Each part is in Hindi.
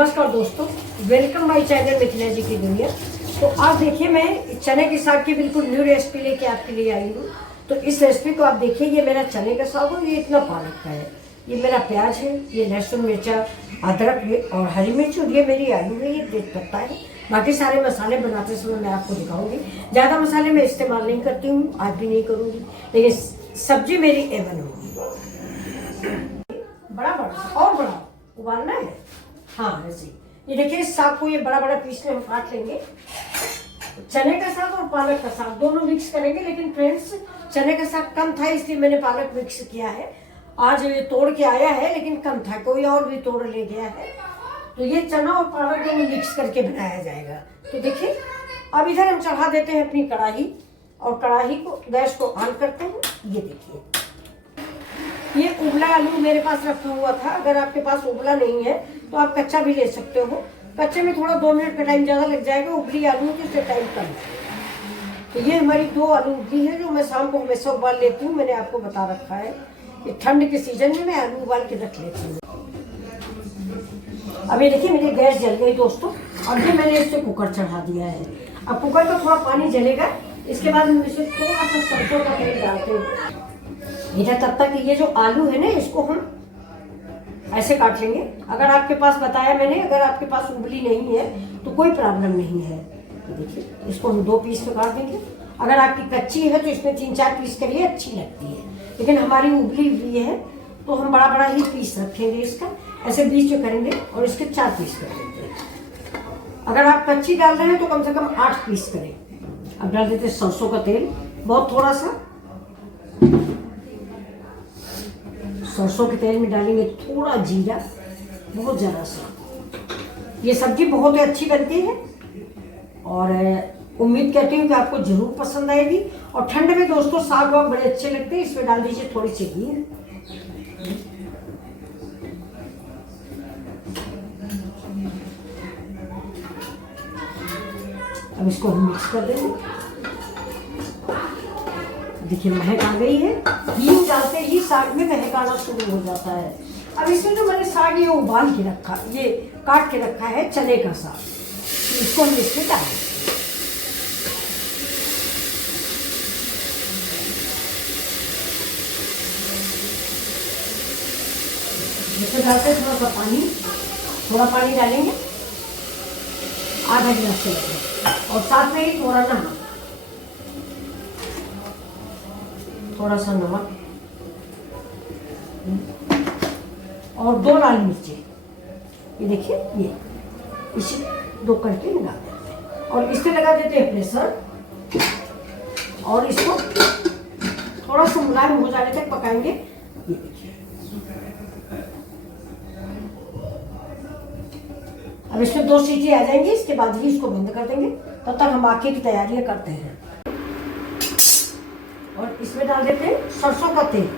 नमस्कार दोस्तों, वेलकम माय चैनल मिथिला जी की दुनिया। तो आज देखिए, मैं चने के साग की बिल्कुल न्यू रेसिपी लेके आपके लिए आई हूँ। तो इस रेसिपी को आप देखिए, ये मेरा चने का साग है, ये इतना पालक का है, ये मेरा प्याज है, ये लहसुन मिर्चा अदरक और हरी मिर्च, और ये मेरी आलू है, ये तेज पत्ता है। बाकी सारे मसाले बनाते समय मैं आपको दिखाऊंगी। ज़्यादा मसाले मैं इस्तेमाल नहीं करती हूँ, आज भी नहीं करूँगी, लेकिन सब्जी मेरी एवन होगी। बड़ा बड़ा और बड़ा उबालना है, हाँ ऐसे। ये देखिए, इस साग को ये बड़ा बड़ा पीस में हम काट लेंगे। चने का साग और पालक का साग दोनों मिक्स करेंगे, लेकिन फ्रेंड्स चने का साग कम था इसलिए मैंने पालक मिक्स किया है। आज ये तोड़ के आया है लेकिन कम था, कोई और भी तोड़ ले गया है, तो ये चना और पालक दोनों मिक्स करके बनाया जाएगा। तो देखिए, अब इधर हम चढ़ा देते हैं अपनी कढ़ाई, और कढ़ाई को गैस को ऑन करते हैं। ये देखिए, ये उबला आलू मेरे पास रखा हुआ था। अगर आपके पास उबला नहीं है तो आप कच्चा भी ले सकते हो। कच्चे में थोड़ा 2 मिनट का टाइम ज़्यादा लग जाएगा, उबली आलू तो उससे टाइम कम है। तो ये हमारी 2 आलू उबली है, जो मैं शाम को हमेशा उबाल लेती हूँ। मैंने आपको बता रखा है कि ठंड के सीजन में मैं आलू उबाल के रख लेती हूँ। अब ये देखिए, मेरी गैस जल गई दोस्तों, और ये मैंने इससे कुकर चढ़ा दिया है। अब कुकर का थोड़ा पानी जलेगा, इसके बाद हम इसे थोड़ा सा सरसों का तेल डालते हैं इधर। तब तक ये जो आलू है ना, इसको हम ऐसे काट लेंगे। अगर आपके पास, बताया मैंने, अगर आपके पास उबली नहीं है तो कोई प्रॉब्लम नहीं है। तो देखिए, इसको हम 2 पीस में काट देंगे। अगर आपकी कच्ची है तो इसमें 3-4 पीस करिए, अच्छी लगती है। लेकिन हमारी उबली हुई है तो हम बड़ा बड़ा ही पीस रखेंगे इसका, ऐसे बीच में करेंगे और इसके 4 पीस कर देंगे। अगर आप कच्ची डाल रहे हैं तो कम से कम 8 पीस करें। अब डाल देते सरसों का तेल, बहुत थोड़ा सा। सरसों के तेल में डालेंगे थोड़ा जीरा, बहुत ज़्यादा सा। ये सब्जी बहुत ही अच्छी बनती है और उम्मीद करती हूँ कि आपको जरूर पसंद आएगी। और ठंड में दोस्तों साग वाग बड़े अच्छे लगते हैं। इसमें डाल दीजिए थोड़ी सी घी। अब इसको हम मिक्स कर देंगे। देखिए, महक आ गई है। घी डालते ही साग में महक आना शुरू हो जाता है। अब इसमें जो मैंने साग ये उबाल के रखा, ये काट के रखा है चने का साग, तो इसको हम इसमें डालें। इसमें डालते थोड़ा सा पानी, थोड़ा पानी डालेंगे, आधा गिलास से लगेगा, और साथ में ही थोड़ा नमक, थोड़ा सा नमक और 2 लाल मिर्ची। ये देखिए, ये इसी 2 करके लगा देते हैं, और इससे लगा देते हैं प्रेशर, और इसको थोड़ा सा मुलायम हो जाने तक पकाएंगे। ये देखिए, अब इसमें 2 सीटी आ जाएंगी, इसके बाद ही इसको बंद कर देंगे। तब तक हम बाकी की तैयारियां करते हैं। और इसमें डाल देते हैं सरसों का तेल,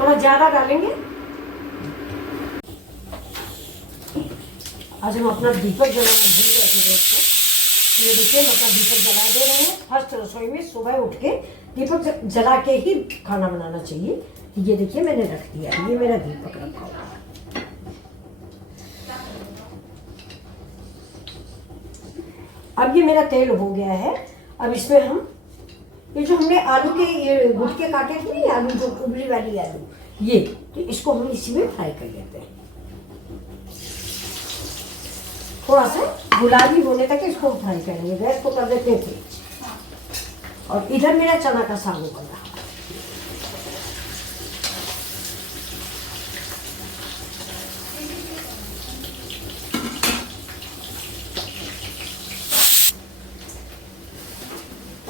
थोड़ा ज्यादा डालेंगे। आज हम अपना दीपक जलाना भूल गए थे दोस्तों। ये देखिए, हम अपना दीपक जला दे रहे हैं। फर्स्ट रसोई में सुबह उठ के दीपक जला के ही खाना बनाना चाहिए। ये देखिए, मैंने रख दिया, ये मेरा दीपक रखा हुआ है। अब ये मेरा तेल हो गया है। अब इसमें हम ये जो हमने आलू के ये गुटके काटे थे ना, आलू जो उबली वाली आलू, ये तो इसको हम इसी में फ्राई कर लेते हैं। थोड़ा सा गुलाबी होने तक इसको फ्राई करेंगे। गैस को कर देते हैं तेज। और इधर मेरा चना का साग उबल रहा है।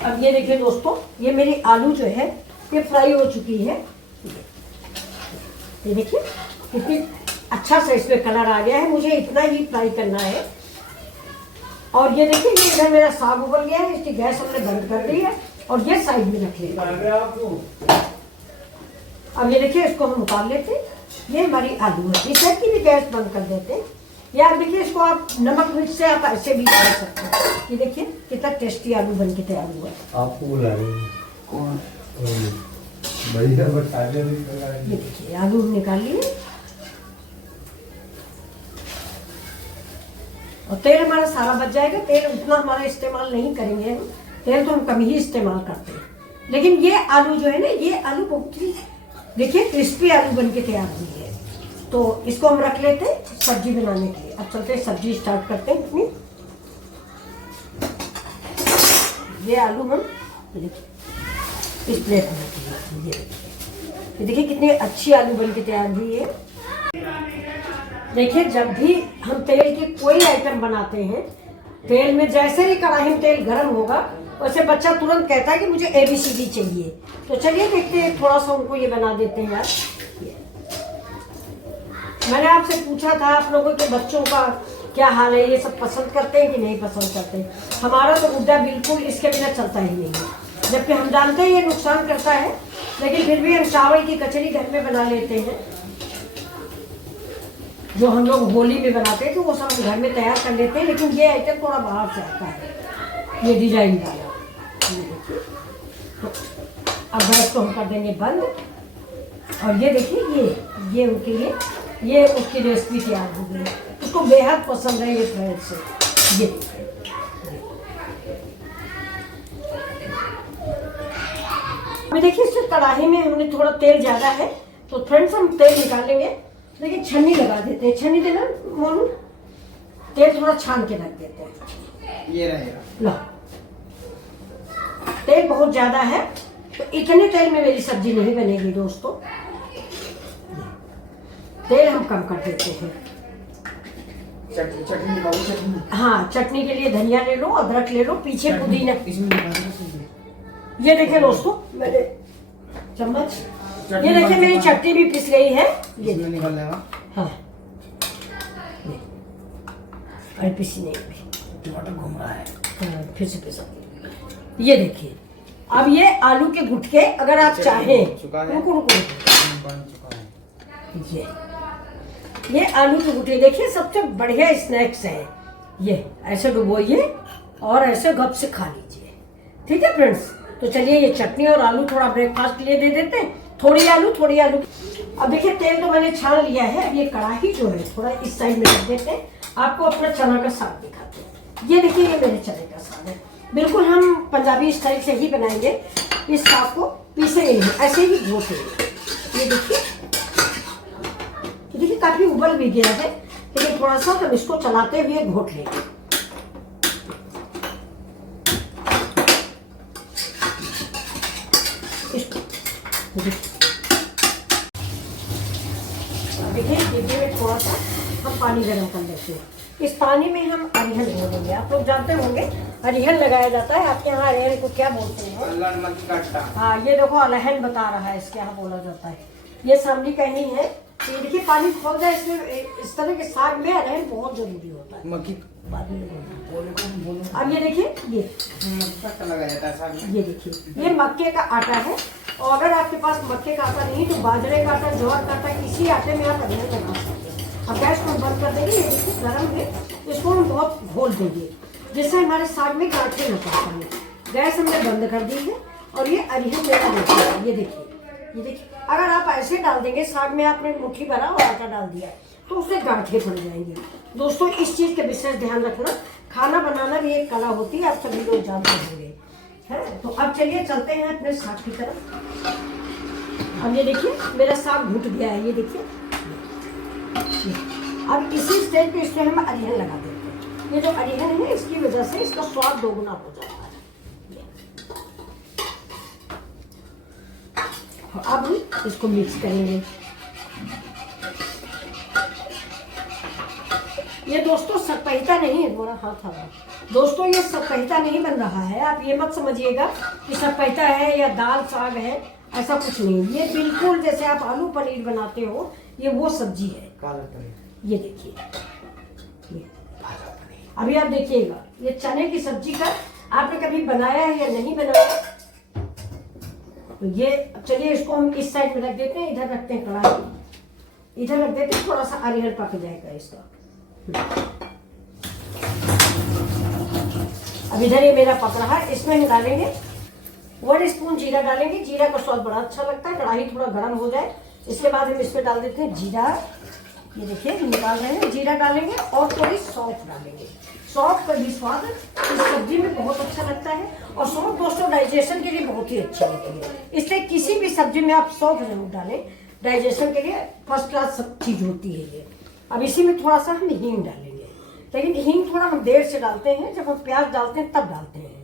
अब ये देखिए दोस्तों, ये मेरी आलू जो है ये फ्राई हो चुकी है। ये देखिए कितनी अच्छा सा इसमें कलर आ गया है। मुझे इतना ही फ्राई करना है। और ये देखिए, ये इधर मेरा साग उबल गया है। इसकी गैस हमने बंद कर दी है, और ये साइड में रख लेते हैं। अब ये देखिए, इसको हम उतार लेते हैं। ये हमारी आलू है। इस साइड की भी गैस बंद कर देते हैं। यार देखिए, इसको आप नमक मिर्च से आप ऐसे भी खा सकते हैं। ये देखिए कितना टेस्टी आलू बन के तैयार हुआ है। आपको बुला रहे हैं कौन? ये देखिए, आलू निकाल लिए। और तेल हमारा सारा बच जाएगा। तेल उतना हमारा इस्तेमाल नहीं करेंगे हम, तेल तो हम कम ही इस्तेमाल करते हैं। लेकिन ये आलू जो है ना, ये आलू बहुत ही देखिए क्रिस्पी आलू बन के तैयार हुई है। तो इसको हम रख लेते हैं सब्जी बनाने के लिए। अब चलते हैं सब्जी स्टार्ट करते हैं अपनी। ये आलू हम देखिए इस प्लेट में रखेंगे। ये देखिए कितनी अच्छी आलू बन के तैयार हुई है। देखिए जब भी हम तेल की कोई आइटम बनाते हैं, तेल में जैसे ही कढ़ाई में तेल गर्म होगा वैसे बच्चा तुरंत कहता है कि मुझे ABCD चाहिए। तो चलिए देखते हैं, थोड़ा सा उनको ये बना देते हैं यार। मैंने आपसे पूछा था आप लोगों के बच्चों का क्या हाल है, ये सब पसंद करते हैं कि नहीं पसंद करते। हमारा तो गुड्डा बिल्कुल इसके बिना चलता ही नहीं है, जबकि हम जानते हैं ये नुकसान करता है, लेकिन फिर भी हम चावल की कचरी घर में बना लेते हैं। जो हम लोग होली में बनाते हैं तो वो सब घर में तैयार कर लेते हैं, लेकिन ये आइटम थोड़ा बाहर से आता है, ये डिजाइन वाला। तो अब गैस को हम कर देंगे बंद। और ये देखिए ये उनके लिए ये उसकी रेसिपी तैयार हो गई। उसको बेहद पसंद है ये फ्रेंड्स। ये अभी देखिए इस कढ़ाई में हमने थोड़ा तेल ज़्यादा है, तो फ्रेंड्स हम तेल निकालेंगे, लेकिन छन्नी लगा देते हैं। छन्नी देना मोनू, तेल थोड़ा छान के रख देते हैं। ये रहेगा। लो, तेल बहुत ज़्यादा है तो इतने तेल में मेरी सब्जी नहीं बनेगी दोस्तों। तेल हम कम कर देते हैं। चटनी। हाँ, चटनी के लिए धनिया ले लो, अदरक ले लो, पीछे पुदीना। ये देखिए दोस्तों मेरे चम्मच, ये देखिए मेरी चटनी भी पिस गई है। ये निकल जाएगा। हाँ, अरे पिसी नहीं हुई, टमाटर घूम रहा है। हाँ, फिर से पिसा। ये देखिए अब ये आलू के गुटके अगर आप चाहें, रुको ये आलू के गुटके देखिए सबसे बढ़िया स्नैक्स है। ये ऐसे डुबोइए और ऐसे गप से खा लीजिए। ठीक है फ्रेंड्स, तो चलिए ये चटनी और आलू थोड़ा ब्रेकफास्ट के लिए दे देते हैं। थोड़ी आलू। अब देखिए तेल तो मैंने छान लिया है। अब ये कढ़ाई जो है थोड़ा इस साइड में रख देते हैं। आपको अपना चना का साग दिखाते हैं। ये देखिए ये मेरे चने का साग है, बिल्कुल हम पंजाबी स्टाइल से ही बनाएंगे। इस साग को पीसेंगे नहीं, ऐसे ही घोटेंगे। ये देखिए काफी उबल भी गया है, लेकिन थोड़ा सा हम इसको चलाते हुए घोट लेंगे। देखिए डिब्बे में थोड़ा सा हम पानी गर्म कर लेते हैं। इस पानी में हम अरिहन धो देंगे। आप लोग जानते होंगे अरिहन लगाया जाता है, आपके यहाँ अरिहन को क्या बोलते हैं? हाँ, ये देखो अलहन बता रहा है, इसके यहाँ बोला जाता है। ये सामने कहीं है। तो देखिए पानी खोल जाए, इसमें इस तरह के साग में अरिहन बहुत जरूरी होता है। अब ये देखिए ये देखिए ये मक्के का आटा है। और अगर आपके पास मक्के का आटा नहीं तो बाजरे का आटा, ज्वार का आटा, किसी आटे में आप अरिहन लगा सकते हैं। अब गैस को बंद कर देंगे। ये देखिए गर्म है, इसको हम बहुत घोल देंगे जिससे हमारे साग में गांठें न पड़ सकें। गैस हमने बंद कर दी है और ये अरिहन मेरा देखिए। ये देखिए अगर आप ऐसे डाल देंगे साग में, आपने मुट्ठी भरा और आटा डाल दिया तो उससे गांठें पड़ जाएंगी। दोस्तों इस चीज़ का विशेष ध्यान रखना, खाना बनाना भी एक कला होती है, आप सभी लोग जानते होंगे। है तो अब चलिए चलते हैं अपने साग की तरफ। अब ये देखिए मेरा साग घुट गया है। ये देखिए अब इसी स्टेज पे इसमें हम अरिहन लगा देते हैं। ये जो अरिहन है इसकी वजह से इसका स्वाद दोगुना हो जाता है। अब हम इसको मिक्स करेंगे। ये दोस्तों सतपहिता नहीं है, थोड़ा हाथ आ रहा है दोस्तों, ये सतपहिता नहीं बन रहा है। आप ये मत समझिएगा कि सतपहिता है या दाल साग है, ऐसा कुछ नहीं। ये बिल्कुल जैसे आप आलू पनीर बनाते हो, ये वो सब्जी है। ये देखिए अभी आप देखिएगा ये चने की सब्जी का आपने कभी बनाया है या नहीं बनाया? तो ये चलिए इसको हम इस साइड में रख देते हैं। इधर रखते हैं कढ़ाई, इधर रख देते हैं, थोड़ा सा अरिहन पक जाएगा इसका। अब इधर ये मेरा पक रहा है, इसमें हम डालेंगे 1 स्पून जीरा डालेंगे। जीरा का स्वाद बड़ा अच्छा लगता है। कढ़ाई थोड़ा गर्म हो जाए इसके बाद हम इसमें डाल देते हैं जीरा। ये देखिए निकाल रहे हैं, जीरा डालेंगे और थोड़ी सौंफ डालेंगे। सौंफ का भी स्वाद इस सब्जी में बहुत अच्छा लगता है और सौंफ दोस्तों डाइजेशन के लिए बहुत ही अच्छी होती है, इसलिए किसी भी सब्जी में आप सौंफ जरूर डालें, डाइजेशन के लिए फर्स्ट क्लास सब चीज होती है ये। अब इसी में थोड़ा सा हम हींग डालेंगे, लेकिन हींग थोड़ा हम देर से डालते हैं, जब हम प्याज डालते हैं तब डालते हैं।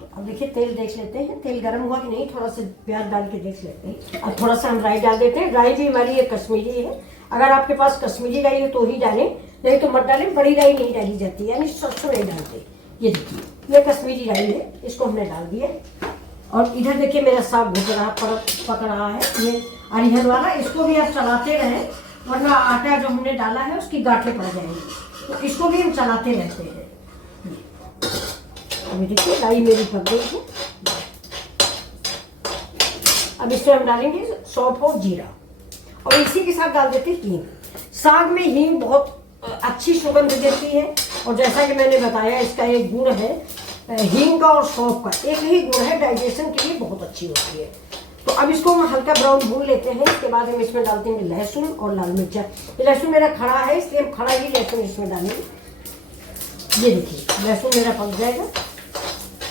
तो अब देखिए तेल देख लेते हैं, तेल गर्म हुआ कि नहीं, थोड़ा सा प्याज डाल के देख लेते हैं। अब थोड़ा सा हम राई डाल देते हैं, राई भी हमारी ये कश्मीरी है, अगर आपके पास कश्मीरी राई है तो ही डालें, नहीं तो मत डालें, बड़ी राई नहीं डाली जाती, यानी सरसों नहीं डालते। ये देखिए ये कश्मीरी राई है, इसको हमने डाल दिया। और इधर देखिए मेरा साग भुज रहा पक रहा है, ये अरिहर वाला, इसको भी आप चलाते रहें वरना आटा जो हमने डाला है उसकी गांठें पड़ जाएंगी, तो इसको भी हम चलाते रहते हैं। अभी देखिए राई मेरी पक गई है। अब इसमें हम डालेंगे सौंफ और जीरा और इसी के साथ डाल देते हैं हींग। साग में हींग बहुत अच्छी सुगंध देती है और जैसा कि मैंने बताया इसका एक गुण है, हींग का और सौंफ का एक ही गुण है, डाइजेशन के लिए बहुत अच्छी होती है। तो अब इसको हम हल्का ब्राउन भून लेते हैं, इसके बाद हम इसमें डालते हैं लहसुन और लाल मिर्चा। ये लहसुन मेरा खड़ा है इसलिए हम खड़ा ही लहसुन इसमें डालेंगे। ये देखिए लहसुन मेरा पक जाएगा,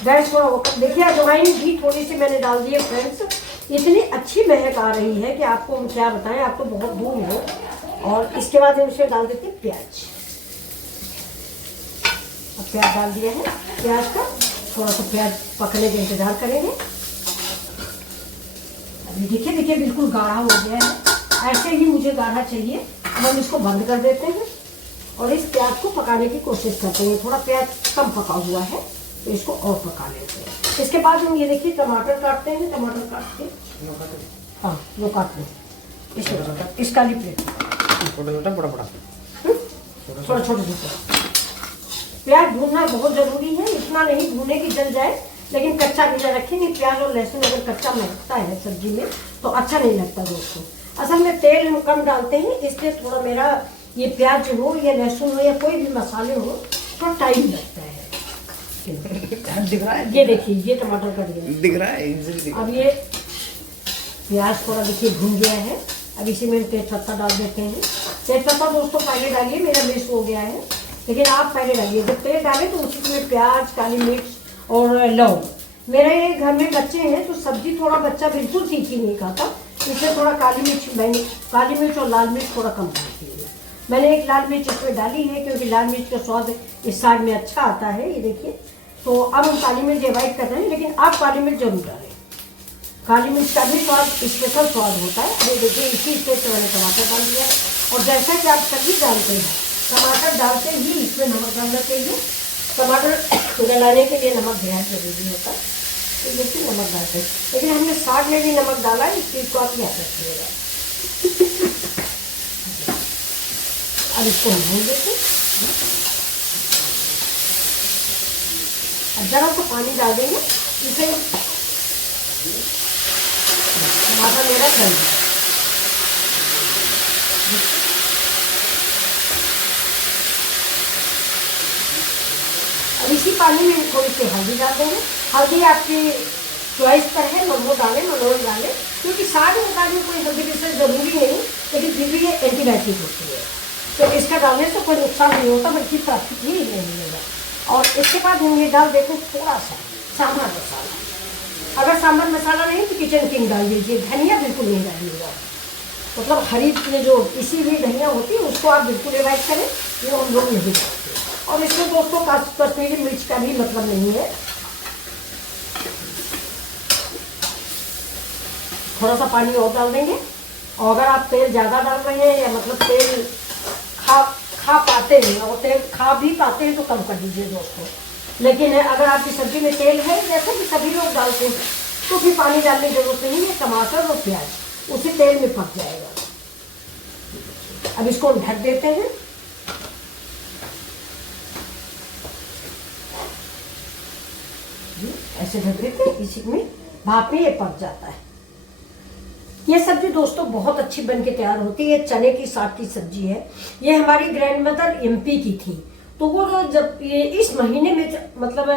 गैस थोड़ा वो देखिए। अजवाइन भी थोड़ी सी मैंने डाल दी है फ्रेंड्स, इतनी अच्छी महक आ रही है कि आपको हम क्या बताएं, आप तो बहुत दूर हो। और इसके बाद हम इसमें डाल देते हैं प्याज। अब प्याज डाल दिया है, प्याज का थोड़ा सा प्याज पकने का इंतजार करेंगे। अभी देखिए बिल्कुल गाढ़ा हो गया है, ऐसे ही मुझे गाढ़ा चाहिए। हम इसको बंद कर देते हैं और इस प्याज को पकाने की कोशिश करते हैं। थोड़ा प्याज कम पका हुआ है तो इसको और पका लेते हैं। इसके बाद हम ये देखिए टमाटर काटते हैं, टमाटर काट के हाँ वो काट लें इस काली प्लेट छोटा बड़ा छोटा छोटा। प्याज भूनना बहुत जरूरी है, इतना नहीं भूने की जल जाए, लेकिन कच्चा भी ना रखें। नहीं प्याज और लहसुन अगर कच्चा लगता है सब्जी में तो अच्छा नहीं लगता दोस्तों। असल में तेल हम कम डालते हैं, इसलिए थोड़ा मेरा ये प्याज हो या लहसुन हो या कोई भी मसाले हो थोड़ा टाइम लगता है। दिख रहा है, ये देखिए ये टमाटर कट गया, दिख रहा है। अब ये प्याज थोड़ा देखिए भून गया है। अब इसी में तेज पत्ता डाल देते हैं। तेज पत्ता दोस्तों पहले डालिए, मेरा मिस हो गया है, लेकिन आप पहले डालिए। जब तेल डालें तो उसी में प्याज, काली मिर्च और लौंग। मेरे घर में बच्चे हैं तो सब्जी थोड़ा बच्चा बिल्कुल तीखी नहीं खाता, इसलिए थोड़ा काली मिर्च और लाल मिर्च थोड़ा कम डालती है। मैंने एक लाल मिर्च इसमें डाली है क्योंकि लाल मिर्च का स्वाद इस साग में अच्छा आता है। ये देखिए, तो अब हम काली मिर्च अवॉइड कर रहे हैं, लेकिन आप काली मिर्च जरूर डालें। काली मिर्च का भी स्वाद स्पेशल स्वाद होता है। अभी देखिए इसी स्टेज से मैंने टमाटर डाल दिया और जैसा कि आप सब्जी डालते हैं टमाटर डालते ही इसमें नमक डालना चाहिए। टमाटर गलाने के लिए नमक बेहद जरूरी होता है, तो देखिए नमक डालते हैं, लेकिन हमने साग में भी नमक डाला है, इस चीज़ को आप याद रखिएगा। अब इसको हम भून देते हैं। अब जरा सा पानी डाल देंगे, इसे टमाटर मेरा गल गया। अब इसी पानी में थोड़ी सी हल्दी डाल देंगे। हल्दी आपकी चॉइस पर है, नमो डालें मनोन डालें, क्योंकि साग में डालने कोई हल्दी विशेष जरूरी नहीं, लेकिन फिर भी ये एंटीबायोटिक होती है, तो इसका डालने से कोई नुकसान नहीं होता, बल्कि प्रॉफिट ही नहीं मिलेगा। और इसके बाद हम ये डाल देते हैं थोड़ा सा सांभर मसाला। अगर सांभर मसाला नहीं तो किचन किंग डाल दीजिए, धनिया बिल्कुल नहीं डालिएगा। मतलब हरी में जो इसी हुई धनिया होती है उसको आप बिल्कुल अवॉइड करें, वो हम लोग नहीं डालते। और इसमें दोस्तों कश्मीरी मिर्च का भी मतलब नहीं है। थोड़ा सा पानी और डाल देंगे, और अगर आप तेल ज़्यादा डाल रहे हैं या मतलब तेल खा पाते हैं और तेल खा भी पाते हैं तो कम कर दीजिए दोस्तों। लेकिन अगर आपकी सब्जी में तेल है जैसे कि सभी लोग डालते हैं तो फिर पानी डालने की जरूरत नहीं है। टमाटर और प्याज उसी तेल में पक जाएगा। अब इसको ढक देते हैं। ऐसे ढक देते हैं, इसी में भाप में ये पक जाता है। ये सब्जी दोस्तों बहुत अच्छी बन के तैयार होती है। चने की साग की सब्जी है। ये हमारी ग्रैंड मदर एमपी की थी, तो वो जब ये इस महीने में मतलब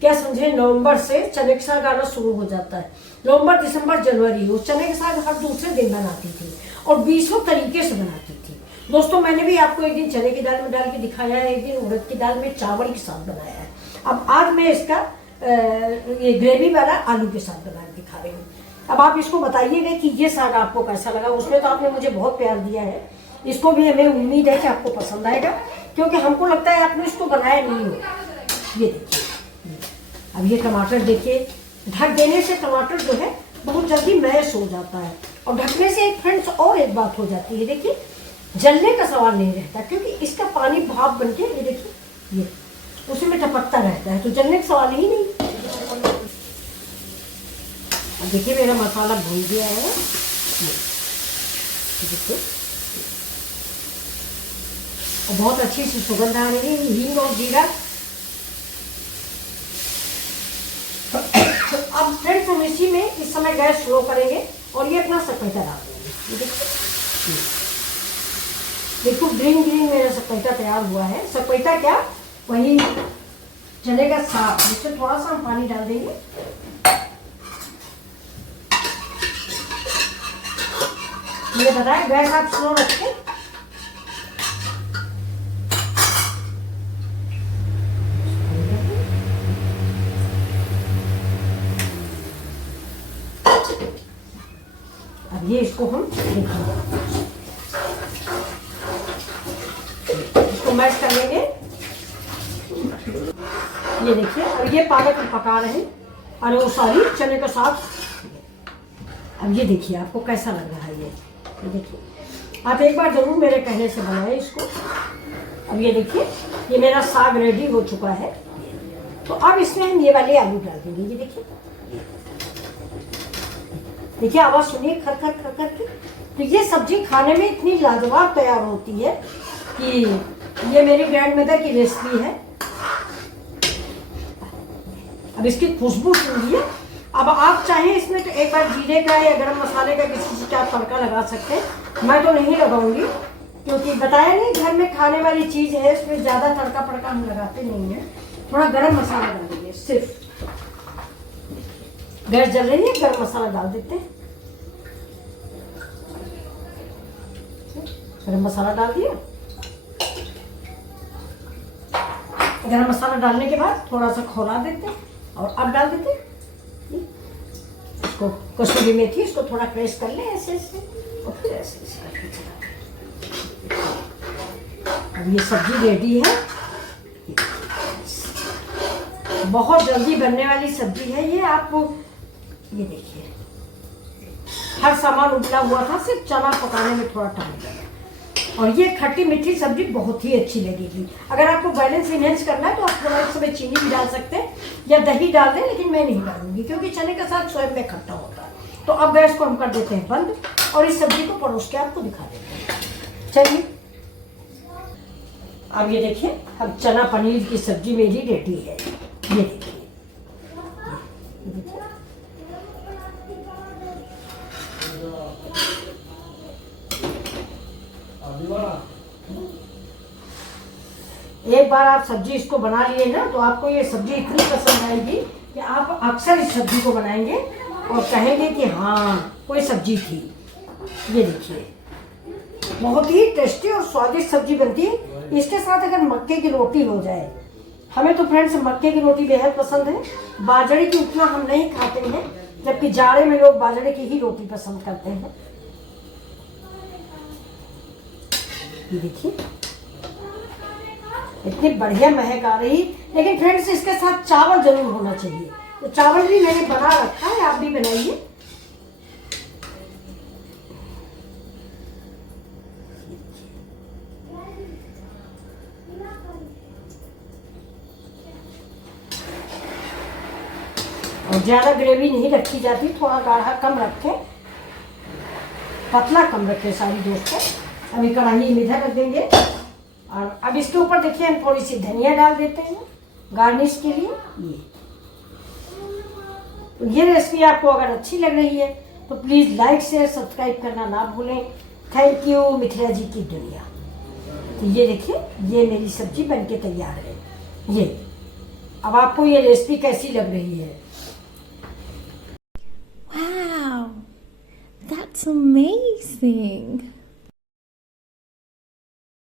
क्या समझे नवंबर से चने का साग आना शुरू हो जाता है। नवंबर दिसंबर जनवरी वो चने के साग हर दूसरे दिन बनाती थी और 20 तरीके से बनाती थी। दोस्तों मैंने भी आपको एक दिन चने की दाल में डाल के दिखाया है, एक दिन उड़द की दाल में चावल के साथ बनाया है। अब आज मैं इसका ये ग्रेवी वाला आलू के साथ बना के दिखा रही हूँ। अब आप इसको बताइएगा कि ये साग आपको कैसा लगा। उसमें तो आपने मुझे बहुत प्यार दिया है, इसको भी हमें उम्मीद है कि आपको पसंद आएगा, क्योंकि हमको लगता है आपने इसको बनाया नहीं होगा। ये देखिए, अब ये टमाटर देखिए, ढक देने से टमाटर जो है बहुत जल्दी मैश हो जाता है। और ढकने से एक फ्रेंड्स और एक बात हो जाती है, देखिए जलने का सवाल नहीं रहता, क्योंकि इसका पानी भाप बन के ये देखिए ये उसी में टपकता रहता है, तो जलने का सवाल ही नहीं। अब देखिए मेरा मसाला भून गया है, देखिए और बहुत अच्छी सी सुगंध आ रही है हींग और जीरा। अब फ्रेंड्स हम इसी में इस समय गैस स्लो करेंगे और ये अपना सकैता डाल देंगे। ये देखिए, देखो ग्रीन ग्रीन मेरा सकैता तैयार हुआ है। सकैता क्या, वही चने का साग, जिससे थोड़ा सा हम पानी डाल देंगे। ये बताया गैस आप स्लो रखें। अब ये इसको हम इसको मैश कर लेंगे। ये देखिए, और ये पालक हम पका रहे हैं, अरे वो सॉरी चने का साग। अब ये देखिए आपको कैसा लग रहा है। ये देखिए, आप एक बार जरूर मेरे कहने से बनाएं इसको। अब ये देखिए, ये मेरा साग रेडी हो चुका है। तो अब इसमें हम ये वाले आलू डाल देंगे। ये देखिए, देखिए आवाज सुनिए खर खर खर खर के। तो ये सब्जी खाने में इतनी लाजवाब तैयार होती है कि ये मेरी ग्रैंडमदर की रेसिपी है। अब इसकी खुशबू सुनिए। अब आप चाहें इसमें तो एक बार जीरे का या गरम मसाले का किसी चीज का तड़का लगा सकते हैं। मैं तो नहीं लगाऊंगी, क्योंकि बताया नहीं घर में खाने वाली चीज है, इसमें ज्यादा तड़का पड़का हम लगाते नहीं है। थोड़ा गरम मसाला डालेंगे सिर्फ। गैस जल रही है, गरम मसाला डाल देते हैं। गरम मसाला डाल दिया। गरम मसाला डालने के बाद थोड़ा सा खौला देते हैं और अब डाल देते हैं इसको कसूरी मेथी। इसको थोड़ा प्रेस कर ले ऐसे ऐसे और फिर ऐसे ऐसे करके चला। अब ये सब्जी रेडी है। बहुत जल्दी बनने वाली सब्जी है ये। आप ये देखिए, हर सामान उबला हुआ था, सिर्फ चना पकाने में थोड़ा टाइम लगा। और ये खट्टी मीठी सब्जी बहुत ही अच्छी लगेगी। अगर आपको बैलेंस इनहेंस करना है तो आप थोड़ा इसमें चीनी भी डाल सकते हैं या दही डाल दें, लेकिन मैं नहीं डालूंगी क्योंकि चने का साग स्वयं में खट्टा होता है। तो अब गैस को हम कर देते हैं बंद और इस सब्जी को परोस के आपको दिखा देते हैं। चलिए, अब ये देखिए, अब चना पनीर की सब्जी मेरी रेडी है। ये देखिए, एक बार आप सब्जी इसको बना लिए ना तो आपको ये सब्जी इतनी पसंद आएगी कि आप अक्सर इस सब्जी को बनाएंगे और कहेंगे कि हाँ कोई सब्जी थी। ये देखिए, बहुत ही टेस्टी और स्वादिष्ट सब्जी बनती है। इसके साथ अगर मक्के की रोटी हो जाए, हमें तो फ्रेंड्स मक्के की रोटी बेहद पसंद है। बाजरे की उतना हम नहीं खाते हैं, जबकि जाड़े में लोग बाजरे की ही रोटी पसंद करते हैं। ये देखिए, इतनी बढ़िया महक आ रही। लेकिन फ्रेंड्स इसके साथ चावल जरूर होना चाहिए, तो चावल भी मैंने बना रखा है, आप भी बनाइए। और ज्यादा ग्रेवी नहीं रखी जाती, थोड़ा गाढ़ा कम रखें, पतला कम रखें सारी दोस्तों। अभी कढ़ाई इधर रख देंगे और अब इसके ऊपर देखिए हम थोड़ी सी धनिया डाल देते हैं गार्निश के लिए। ये रेसिपी आपको अगर अच्छी लग रही है तो प्लीज़ लाइक शेयर सब्सक्राइब करना ना भूलें। थैंक यू मिथिला जी की दुनिया। तो ये देखिए, ये मेरी सब्जी बनके तैयार है। ये अब आपको ये रेसिपी कैसी लग रही है? Wow, that's amazing. seeing.